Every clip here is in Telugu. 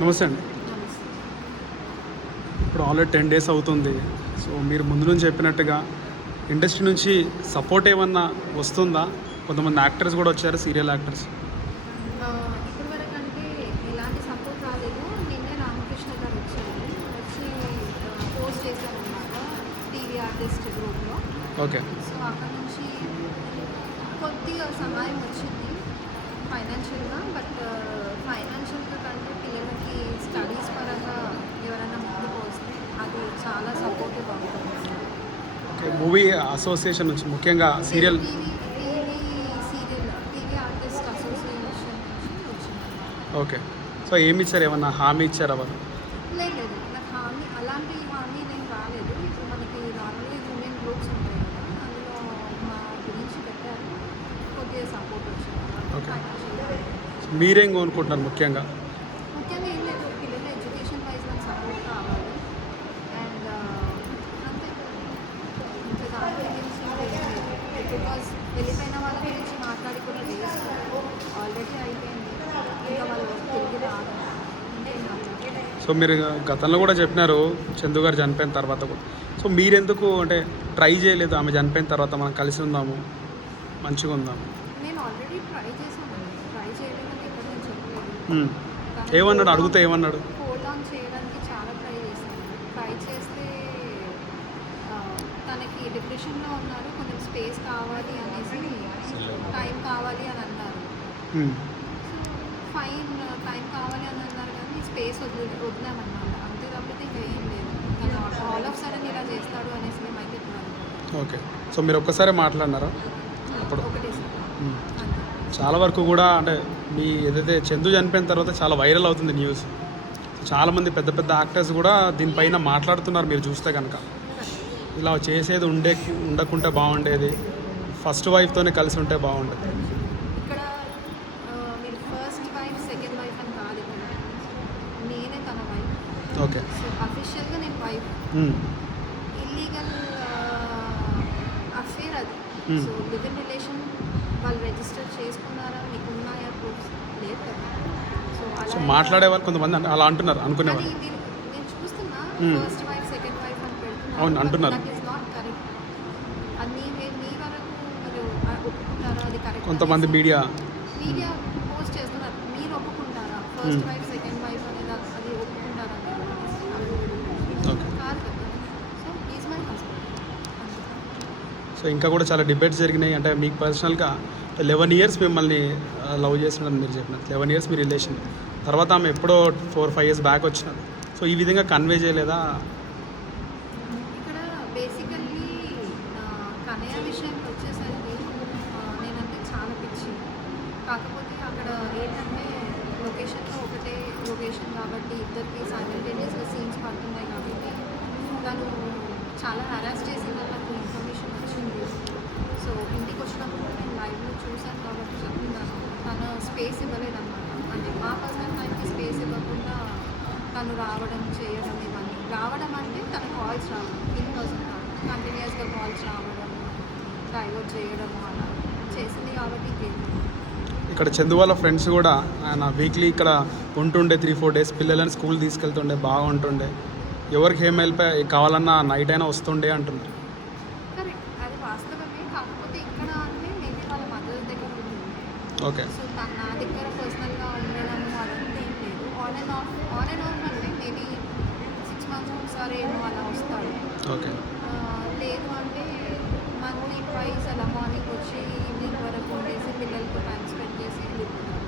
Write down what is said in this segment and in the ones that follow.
నమస్తే అండి. ఇప్పుడు ఆల్రెడీ 10 డేస్ అవుతుంది. సో మీరు ముందు నుంచి చెప్పినట్టుగా ఇండస్ట్రీ నుంచి సపోర్ట్ ఏమన్నా వస్తుందా? కొంతమంది యాక్టర్స్ కూడా వచ్చారు, సీరియల్ యాక్టర్స్. ఇప్పటి వరకు అంటే ఎలాంటి సపోర్ట్ రాలేదు. నిన్నే రామకృష్ణ గారు వచ్చి పోస్ట్ చేశారనమాట టీవీ ఆర్టిస్ట్ గ్రూప్లో. ఓకే. సో అక్కడ నుంచి కొద్దిగా సహాయం వచ్చింది ఫైనాన్షియల్గా. బట్ ఫైనాన్షియల్గా కంటే పిల్లలకి స్టడీస్ పరంగా ఎవరైనా ముందుకు వస్తే అది చాలా సపోర్టివ్ అవుతుంది. ఓకే. మూవీ అసోసియేషన్ నుంచి ముఖ్యంగా సీరియల్ టీవీ ఆర్టిస్ట్ అసోసియేషన్ నుంచి వచ్చిందన్నమాట. ఓకే. సో ఏమి ఇచ్చారు? ఏమన్నా హామీ ఇచ్చారా వాళ్ళు? లేదు నాకు అలాంటి హామీ ఏం రాలేదు. ఇప్పుడు మనకి నార్మల్గా యూనియన్ గ్రూప్స్ ఉంటాయి కదా, అందులో మా గురించి పెట్టారు, కొద్దిగా సపోర్ట్ వచ్చింది. ఓకే. ఫైనాన్షియల్గా మీరేం కోరుకుంటున్నారు ముఖ్యంగా? ముఖ్యంగా ఏం లేదు, పిల్లల ఎడ్యుకేషన్ వైజ్ నాకు సపోర్ట్ కావాలి. అండ్ అంతే, ఇంకా దాని గురించి బికాస్ వెళ్ళిపోయిన వాళ్ళ గురించి మాట్లాడి కూడా వేస్ట్. ఆల్రెడీ అయిపోయింది, ఇంకా వాళ్ళు తిరిగి రాదు. ఇంకేం మాట్లాడాలి. సో మీరు గతంలో కూడా చెప్పినారు చందు గారు చనిపోయిన తర్వాత కూడా. సో మీరెందుకు అంటే ట్రై చేయలేదు? ఆమె చనిపోయిన తర్వాత మనం కలిసి ఉందాము, మంచిగా ఉందాము. నేను ఆల్రెడీ ట్రై చేశానండి, ట్రై చేయలేదని ఎక్కడ నేను చెప్పలేదు. ఏమన్నాడు? అడిగితే ఏమన్నాడు? హోల్డ్ ఆన్ చేయడానికి చాలా ట్రై చేశాను. ట్రై చేస్తే తనకి డిప్రెషన్లో ఉన్నారు, కొంచెం స్పేస్ కావాలి అనేసి, టైం కావాలి అని అన్నారు. ఫైన్, టైం కావాలి అని అన్నారు కానీ స్పేస్ వదిలామన్నమాట. అంతే తప్పితే ఇంకా ఏం లేదు. తను ఆల్ ఆఫ్ సడన్ ఇలా చేస్తాడు అనేసి మేమైతే ఇప్పుడు అనుకోలేదు. ఓకే. సో మీరు ఒక్కసారి మాట్లాడినారా అప్పుడు? ఒకటే సార్ అంతే. చాలా వరకు కూడా అంటే మీ ఏదైతే చందు చనిపోయిన తర్వాత చాలా వైరల్ అవుతుంది న్యూస్. చాలామంది పెద్ద పెద్ద యాక్టర్స్ కూడా దీనిపైన మాట్లాడుతున్నారు. మీరు చూస్తే కనుక ఇలా చేసేది ఉండకుంటే బాగుండేది, ఫస్ట్ వైఫ్తోనే కలిసి ఉంటే బాగుండేది. ఇక్కడ మీరు ఫస్ట్ వైఫ్ సెకండ్ వైఫ్ అని కాదు, ఇక్కడ నేనే తన వైఫ్. ఓకే. సో అఫీషియల్గా నేను వైఫ్. ఇల్లీగల్ అఫేర్ అది. సో లివ్ ఇన్ రిలేషన్ వాళ్ళు రిజిస్టర్ చేసుకున్నారా, మీకు ఉన్నాయా ప్రూఫ్స్? లేదు కదా. సో సో అలా మాట్లాడే వాళ్ళు కొంతమంది అలా అంటున్నారు, అనుకునేవాళ్ళు. అది నేను చూస్తున్నా ఫస్ట్ వైఫ్ సెకండ్ వైఫ్ అని పెడుతున్నారు. అవును, అంటున్నారు. That is not correct. అది మీ వరకు మీరు ఒప్పుకుంటారా? అది కరెక్ట్? కొంతమంది మీడియా మీడియా పోస్ట్ చేస్తున్నారు, మీరు ఒప్పుకుంటారా? ఫస్ట్ వైఫ్ సెకండ్ వైఫ్ అనేది అది ఒప్పుకుంటారా మీరు? ఓకే. కాదు కదా. So is my husband. So ఇంకా కూడా చాలా డిబేట్స్ జరిగినాయి. అంటే మీకు పర్సనల్గా 11 ఇయర్స్ మిమ్మల్ని లవ్ చేస్తున్నారని మీరు చెప్పినారు. 11 ఇయర్స్ మీ రిలేషన్ తర్వాత ఆమె ఎప్పుడో 4-5 ఇయర్స్ బ్యాక్ వచ్చినారు. సో ఈ విధంగా కన్వే చేయలేదా? ఇక్కడ బేసికల్లీ కన్నయ్య విషయానికి వచ్చేసరికి నేనంటే చాలా పిచ్చి. కాకపోతే అక్కడ ఏంటంటే లొకేషన్లో ఒకటే లొకేషన్ కాబట్టి ఇద్దరికి సైమల్టేనియస్గా సీన్స్ పడుతున్నాయి కాబట్టి తను చాలా హరాస్ చేసిందని నాకు ఇన్ఫర్మేషన్ వచ్చింది. సో ఇంటికి వచ్చినప్పుడు నేను లైవ్లో చూశాను కాబట్టి చెప్తున్నాను. తను స్పేస్ ఇవ్వలేదన్నమాట. అంటే మా పర్సనల్ టైంకి స్పేస్ ఇవ్వకుండా తను రావడం చేయడం, ఇవన్నీ రావడం అంటే తన కాల్స్ రావడం, ఇన్ పర్సన్ కాదు, కంటిన్యూస్గా కాల్స్ రావడం, డైవర్ట్ చేయడం అలా చేసింది కాబట్టి ఇక్కడ చందు వాళ్ళ ఫ్రెండ్స్ కూడా ఆయన వీక్లీ ఇక్కడ ఉంటుండే 3-4 డేస్, పిల్లలని స్కూల్ తీసుకెళ్తుండే, బాగుంటుండే, ఎవరికి ఏం హెల్ప్ కావాలన్నా నైట్ అయినా వస్తుండే అంటున్నారు. కరెక్ట్, అది వాస్తవమే. కాకపోతే ఇక్కడ అంటే మేబీ వాళ్ళ మదర్ దగ్గర ఉంటుంది. ఓకే. సో నా దగ్గర పర్సనల్గా ఉండడం అదంతా ఏం లేదు. ఆన్ అండ్ ఆఫ్ అంటే మేబీ 6 months ఒకసారి ఏమో అలా వస్తాడు. ఓకే. లేదు అంటే మంత్లీ ట్వైస్ అలా మార్నింగ్ వచ్చి ఈవినింగ్ వరకు ఉండేసి పిల్లలతో టైం స్పెండ్ చేసి వెళ్ళిపోతాడు.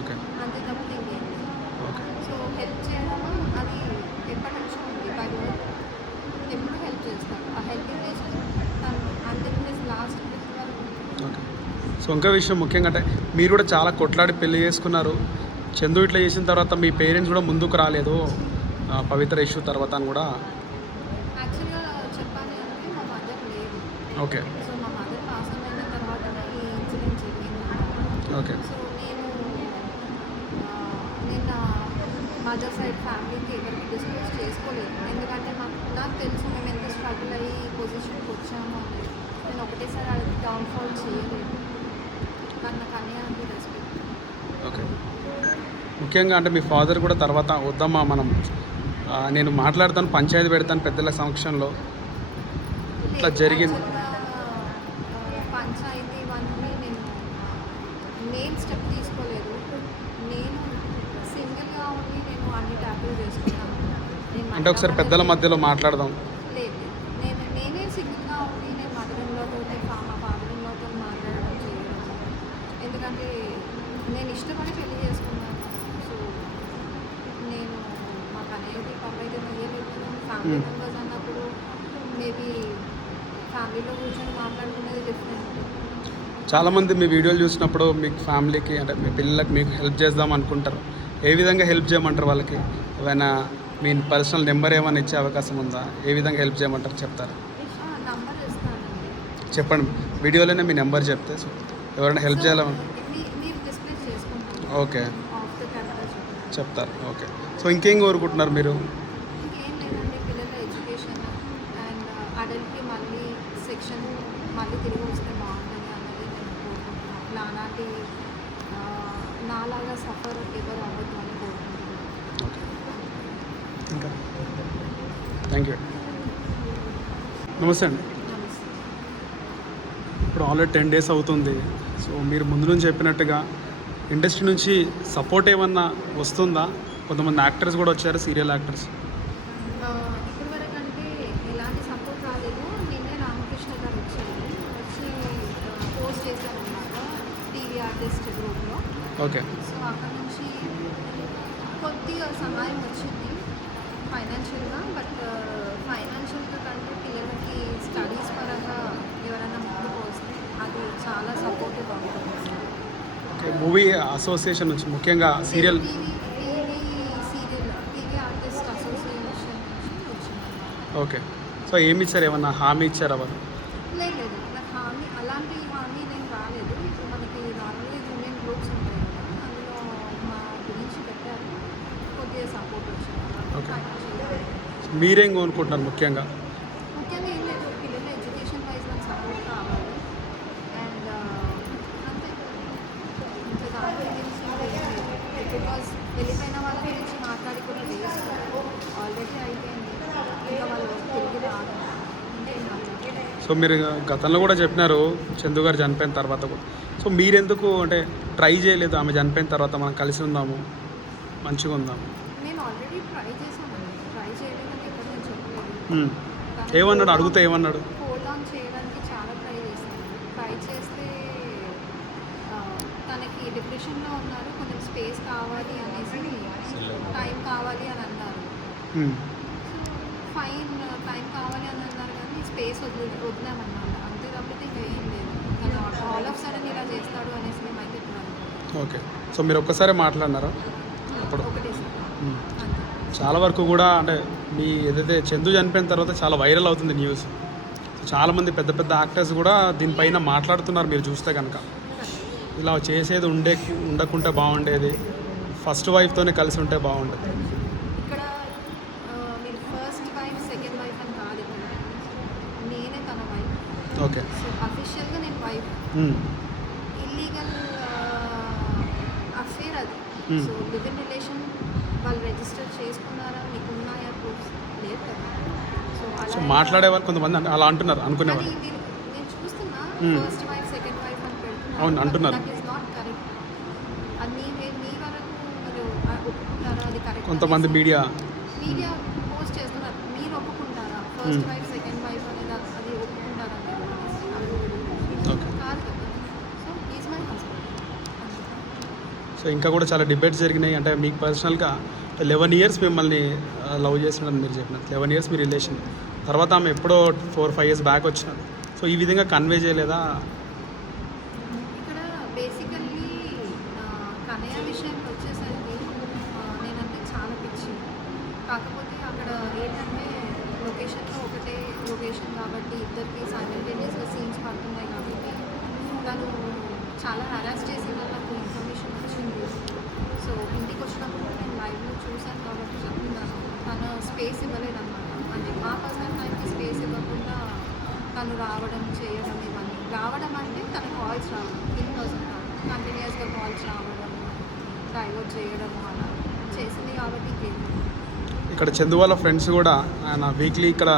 ఓకే. అంతే తప్పితే ఇంకేం లేదు. ఓకే. సో హెల్ప్ చేయడం అది ఎప్పటి నుంచో ఉంది. బై బర్త్ ఎప్పుడు హెల్ప్ చేస్తాడు. ఆ హెల్పింగ్ నేచర్ తను అంతే లాస్ట్ బ్రెత్ వరకు. ఓకే. సో ఇంకా విషయం ముఖ్యంగా అంటే మీరు కూడా చాలా కొట్లాడి పెళ్లి చేసుకున్నారు. చందు ఇట్లా చేసిన తర్వాత మీ పేరెంట్స్ కూడా ముందుకు రాలేదు పవిత్ర ఇష్యూ తర్వాత అని కూడా. యాక్చువల్గా చెప్పాలి అంటే మా మదర్ లేదు. ఓకే. సో మా మదర్ పాస్ అయిన తర్వాతనే ఈ ఇన్సిడెంట్ జరిగింది. ఓకే. సో నేను నా మదర్ సైడ్ ఫ్యామిలీకి ఎవరికి డిస్కస్ చేసుకోలేదు. ఎందుకంటే నాకు తెలుసు మేము ఎంత స్ట్రగుల్ అయ్యి ఈ పొజిషన్కి వచ్చాము అనేది. నేను ఒకటేసారి అది డౌన్ఫాల్ చేయలేదు. కానీ నాకు అన్నీ రెస్పెక్ట్. ఓకే. ముఖ్యంగా అంటే మీ ఫాదర్ కూడా తర్వాత వద్దమ్మా మనం నేను మాట్లాడతాను, పంచాయతీ పెడతాను పెద్దల సమక్షంలో ఇట్లా జరిగింది. పంచాయతీ ఇవన్నీ నేను స్టెప్ తీసుకోలేదు. నేను సింగిల్గా ఉండి నేను అన్ని ట్యాకిల్ చేసుకున్నాను. అంటే ఒకసారి పెద్దల మధ్యలో మాట్లాడదాం. లేదు, నేనే సింగిల్గా ఉండి నేను మదరింగ్లోతో మా ఫాదరింగ్లోతో మాట్లాడడం చేయడం. ఎందుకంటే నేను ఇష్టపడి పెళ్లి చేసుకున్నాను. సో నేను మాకు అనేది పక్కైతే తీయలేదు. ఫ్యామిలీ మెంబర్స్ అన్నప్పుడు మేబీ ఫ్యామిలీలో కూర్చొని మాట్లాడుకునేది డిఫరెంట్. చాలామంది మీ వీడియోలు చూసినప్పుడు మీకు ఫ్యామిలీకి అంటే మీ పిల్లలకి మీకు హెల్ప్ చేద్దాం అనుకుంటారు. ఏ విధంగా హెల్ప్ చేయమంటారు వాళ్ళకి? ఏమైనా మీ పర్సనల్ నెంబర్ ఏమైనా ఇచ్చే అవకాశం ఉందా? ఏ విధంగా హెల్ప్ చేయమంటారు చెప్తారా? నంబర్ ఇస్తానండి. చెప్పండి, వీడియోలోనే మీ నెంబర్ చెప్తే సో ఎవరైనా హెల్ప్ చేయాలని. మీరు డిస్ప్లే చేసుకుంటారు. ఓకే, ఆఫ్ ద కెమెరా చెప్తారు. ఓకే, సో ఇంకేం కోరుకుంటున్నారు మీరు? ఇంకేం లేదండి, పిల్లల ఎడ్యుకేషన్ అండ్ అడల్ట్కి మళ్ళీ సెక్షన్ మళ్ళీ తిరిగి వస్తే బాగుంటుంది అనేది నేను కోరుకుంటున్నాను. నాలాగా సఫర్ ఎవరు అవ్వద్దు అని కోరుకుంటున్నాను. ఓకే, ఇంకా థ్యాంక్ యూ. నమస్తే అండి. నమస్తే. ఇప్పుడు ఆల్రెడీ 10 days అవుతుంది. సో మీరు ముందు నుంచి చెప్పినట్టుగా ఇండస్ట్రీ నుంచి సపోర్ట్ ఏమన్నా వస్తుందా? కొంతమంది యాక్టర్స్ కూడా వచ్చారు, సీరియల్ యాక్టర్స్. ఇప్పటి వరకు అంటే ఎలాంటి సపోర్ట్ రాలేదు. నిన్నే రామకృష్ణ గారు వచ్చి పోస్ట్ చేశారన్నమాట టీవీ ఆర్టిస్ట్ గ్రూప్లో. ఓకే, సో అక్కడ నుంచి కొద్దిగా సహాయం వచ్చింది ఫైనాన్షియల్గా. బట్ ఫైనాన్షియల్గా కంటే పిల్లలకి స్టడీస్ పరంగా ఎవరైనా ముందుకు వస్తే అది చాలా సపోర్టివ్ అవుతుంది. ఓకే. మూవీ అసోసియేషన్ నుంచి ముఖ్యంగా సీరియల్ టీవీ ఆర్టిస్ట్ అసోసియేషన్ నుంచి వచ్చింది. ఓకే. సో ఏమి ఇచ్చారు? ఏమన్నా హామీ ఇచ్చారా వాళ్ళు? లేదు, నాకు అలాంటి హామీ నేను రాలేదు. ఇప్పుడు మనకి నార్మల్గా యూనియన్ గ్రూప్స్ ఉంటాయి కదా, అందులో మా గురించి పెట్టారు, కొద్దిగా సపోర్ట్ వచ్చింది. ఓకే. ఫైనాన్షియల్ మీరేం కోరుకుంటున్నారు ముఖ్యంగా? ముఖ్యంగా ఏం లేదు, పిల్లల ఎడ్యుకేషన్ వైజ్ నాకు సపోర్ట్ కావాలి. అండ్ అంతే, ఇంకా దాని గురించి బికాస్ వెళ్ళిపోయిన వాళ్ళ గురించి మాట్లాడి కూడా వేస్ట్. ఆల్రెడీ అయిపోయింది, ఇంకా వాళ్ళు తిరిగి రాదు. ఇంకేం మాట్లాడాలి. సో మీరు గతంలో కూడా చెప్పినారు చందు గారు చనిపోయిన తర్వాత కూడా. సో మీరెందుకు అంటే ట్రై చేయలేదు? ఆమె చనిపోయిన తర్వాత మనం కలిసి ఉందాము, మంచిగా ఉందాము. నేను ఆల్రెడీ ట్రై చేశానండి, ట్రై చేయలేదని ఎక్కడ నేను చెప్పలేదు. ఏమన్నాడు? అడిగితే ఏమన్నాడు? హోల్డ్ ఆన్ చేయడానికి చాలా ట్రై చేశాను. ట్రై చేస్తే తనకి డిప్రెషన్లో ఉన్నారు, కొంచెం స్పేస్ కావాలి అనేసి, టైం కావాలి అని అన్నారు. ఫైన్, టైం కావాలి అని అన్నారు కానీ స్పేస్ వదిలేమన్నారు. అంతే తప్పితే ఇంకా ఏం లేదు. తను ఆల్ ఆఫ్ సడన్ ఇలా చేస్తాడు అనేసి మేమైతే ఇప్పుడు అనుకోలేదు. ఓకే. సో మీరు ఒక్కసారి మాట్లాడినారా అప్పుడు? ఒకటే మ్మ్. అంతే. చాలా వరకు కూడా అంటే మీ ఏదైతే చందు చనిపోయిన తర్వాత చాలా వైరల్ అవుతుంది న్యూస్. చాలామంది పెద్ద పెద్ద యాక్టర్స్ కూడా దీనిపైన మాట్లాడుతున్నారు మీరు చూస్తే కనుక. ఇలా చేసేది ఉండకుంటే బాగుండేది, ఫస్ట్ వైఫ్తోనే కలిసి ఉంటే బాగుండేది. ఇక్కడ మీరు ఫస్ట్ వైఫ్ సెకండ్ వైఫ్ అని కాదు, ఇక్కడ నేనే తన వైఫ్. ఓకే. సో అఫీషియల్గా నేను వైఫ్. ఇల్లీగల్ అఫేర్ అది. సో లివ్ ఇన్ రిలేషన్ వాళ్ళు రిజిస్టర్ చేసుకున్నారా, మీకు ఉన్నాయా ప్రూఫ్స్? లేదు కదా. సో సో అలా మాట్లాడే వాళ్ళు కొంతమంది అలా అంటున్నారు, అనుకునేవాళ్ళు. కానీ నేను చూస్తున్నా ఫస్ట్ వైఫ్ సెకండ్ వైఫ్ అని పెడుతున్నారు. అవును, అంటున్నారు. That is not correct. అది మీ వరకు మీరు ఒప్పుకుంటారా? అది కరెక్ట్? కొంతమంది మీడియా మీడియా పోస్ట్ చేస్తున్నారు, మీరు ఒప్పుకుంటారా? ఫస్ట్ వైఫ్ సెకండ్ వైఫ్ అనేది అది ఒప్పుకుంటారా మీరు? ఓకే. కాదు కదా. So is my husband. So ఇంకా కూడా చాలా డిబేట్స్ జరిగినాయి. అంటే మీకు పర్సనల్గా 11 years మిమ్మల్ని లవ్ చేసినారని మీరు చెప్పినారు. 11 years మీ రిలేషన్, తర్వాత ఆమె ఎప్పుడో 4-5 years బ్యాక్ వచ్చినారు. సో ఈ విధంగా కన్వే చేయలేదా? ఇక్కడ బేసికల్లీ కన్నయ్య విషయానికి వచ్చేసరికి నేనంటే చాలా పిచ్చి. కాకపోతే అక్కడ ఏంటంటే లొకేషన్లో ఒకటే లొకేషన్ కాబట్టి ఇద్దరికి సైమల్టేనియస్గా సీన్స్ పడుతున్నాయి కాబట్టి తను చాలా హరాస్ చేసిన నాకు ఇన్ఫర్మేషన్ వచ్చింది. సో ఇంటికి వచ్చినప్పుడు నేను లైవ్లో చూశాను కాబట్టి చెప్తున్నాను. తను స్పేస్ ఇవ్వలేదన్నమాట. అంటే మా పర్సనల్ టైంకి స్పేస్ ఇవ్వకుండా తను రావడం చేయడం, ఇవన్నీ రావడం అంటే తన కాల్స్ రావడం, ఇన్ పర్సన్ రావడం, కంటిన్యూస్గా కాల్స్ రావడం, డైవర్ట్ చేయడము అలా చేసింది కాబట్టి ఇంకేం ఇక్కడ చందు వాళ్ళ ఫ్రెండ్స్ కూడా ఆయన వీక్లీ ఇక్కడ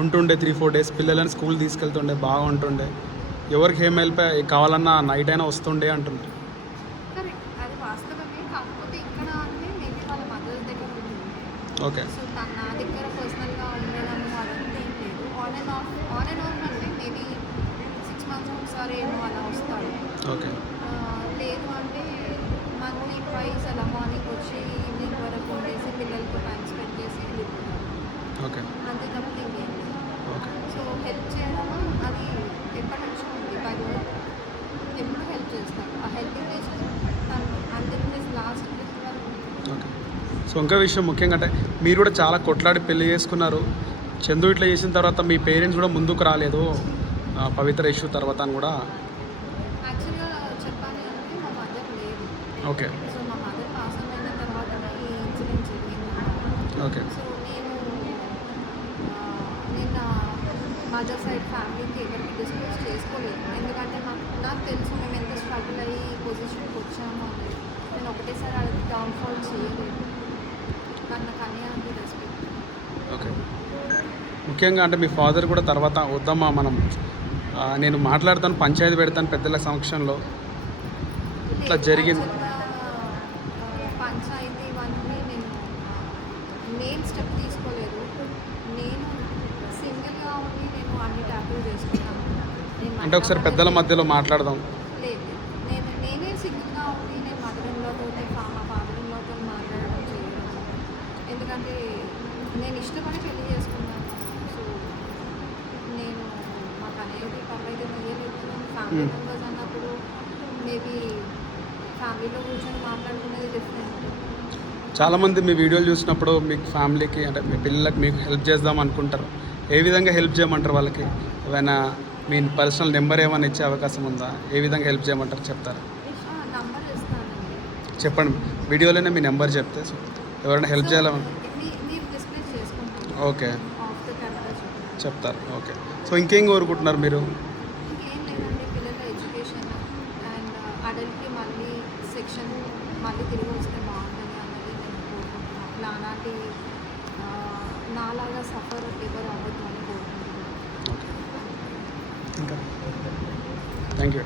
ఉంటుండే 3-4 డేస్ పిల్లలని స్కూల్ తీసుకెళ్తుండే బాగా ఉంటుండే, ఎవరికి ఏం హెల్ప్ కావాలన్నా నైట్ అయినా వస్తుండే అంటున్నారు. కరెక్ట్, అది వాస్తవమే. కాకపోతే ఇక్కడ అంటే మేబీ వాళ్ళ మదర్ దగ్గర ఉంది. ఓకే. సో తను నా దగ్గర పర్సనల్గా ఉండడం అదంతా ఏం లేదు. ఆన్ అండ్ ఆఫ్ అంటే మేబీ 6 months ఒకసారి ఏమో అలా వస్తాడు. ఓకే. లేదు అంటే మంత్లీ ట్వైస్ అలా మార్నింగ్ వచ్చి ఈవినింగ్ వరకు ఉండేసి పిల్లలతో టైం స్పెండ్ చేసి వెళ్ళిపోతాడు. ఓకే. అంతే తప్ప ఇంకేం లేదు. ఓకే. సో హెల్ప్ చేయడం అది ఎప్పటి నుంచో ఉంది. బై బర్త్ ఎప్పుడు హెల్ప్ చేస్తాను. ఆ హెల్పింగ్ నేచర్ తను అంతే లాస్ట్ వరకు. ఓకే. సో ఇంకో విషయం ముఖ్యంగా అంటే మీరు కూడా చాలా కొట్లాడి పెళ్లి చేసుకున్నారు. చందు ఇట్లా చేసిన తర్వాత మీ పేరెంట్స్ కూడా ముందుకు రాలేదు పవిత్ర ఇష్యూ తర్వాత అని కూడా. యాక్చువల్గా చెప్పాలి అంటే మా మదర్ లేదు. ఓకే. సో మా మదర్ పాస్ అయిన తర్వాతనే ఈ ఇన్సిడెంట్ జరిగింది. ఓకే. సో నేను నా మదర్ సైడ్ ఫ్యామిలీకి ఎవరికి డిస్కస్ చేసుకోలేదు. ఎందుకంటే నాకు తెలుసు మేము ఎంత స్ట్రగుల్ అయ్యి ఈ పొజిషన్కి వచ్చాము అనేది. నేను ఒకటేసారి అది డౌన్ఫాల్ చేయలేదు. కానీ నాకు అన్నీ అంతే రెస్పెక్ట్. ఓకే. ముఖ్యంగా అంటే మీ ఫాదర్ కూడా తర్వాత వద్దమ్మా మనం నేను మాట్లాడతాను పంచాయతీ పెడతాను పెద్దల సమక్షంలో ఇట్లా జరిగింది. పంచాయతీ ఇవన్నీ నేను స్టెప్ తీసుకోలేదు. నేను సింగిల్గా ఉండి నేను అన్ని ట్యాకిల్ చేసుకున్నాను. అంటే ఒకసారి పెద్దల మధ్యలో మాట్లాడదాం. లేదు, నేనే సింగిల్గా ఉండి నేను మదర్‌ఇన్‌లాతో మా ఫాదర్-ఇన్‌లాతో మాట్లాడడం చేయడం. ఎందుకంటే నేను ఇష్టపడి పెళ్లి చేసుకున్నాను. సో నేను మాకు అనేది పర్లేదు ఇయ్యలేదు. ఫ్యామిలీ మెంబర్స్ అన్నప్పుడు మేబీ ఫ్యామిలీలో కూర్చొని మాట్లాడుకునేది డిఫరెంట్. చాలామంది మీ వీడియోలు చూసినప్పుడు మీకు ఫ్యామిలీకి అంటే మీ పిల్లలకి మీకు హెల్ప్ చేద్దాం అనుకుంటారు. ఏ విధంగా హెల్ప్ చేయమంటారు వాళ్ళకి? ఏమైనా మీ పర్సనల్ నెంబర్ ఏమైనా ఇచ్చే అవకాశం ఉందా? ఏ విధంగా హెల్ప్ చేయమంటారు చెప్తారా? నంబర్ ఇస్తానండి. చెప్పండి. వీడియోలోనే మీ నెంబర్ చెప్తే సో ఎవరైనా హెల్ప్ చేయాలని. మీరు డిస్ప్లే చేసుకుంటాను. ఓకే. ఆఫ్ ద కెమెరా చెప్తారు. ఓకే. సో ఇంకేం కోరుకుంటున్నారు మీరు? ఇంకేం లేదండి, పిల్లల ఎడ్యుకేషన్ అండ్ అడల్ట్కి మళ్ళీ సెక్షన్ మళ్ళీ తిరిగి వస్తే బాగుంటుంది అన్నది నేను కోరుకుంటున్నాను. నాలాంటి నాలాగా సఫర్ ఎవరు అవ్వద్దు అని కోరుకుంటున్నాను. ఓకే. ఇంకా థ్యాంక్ యూ.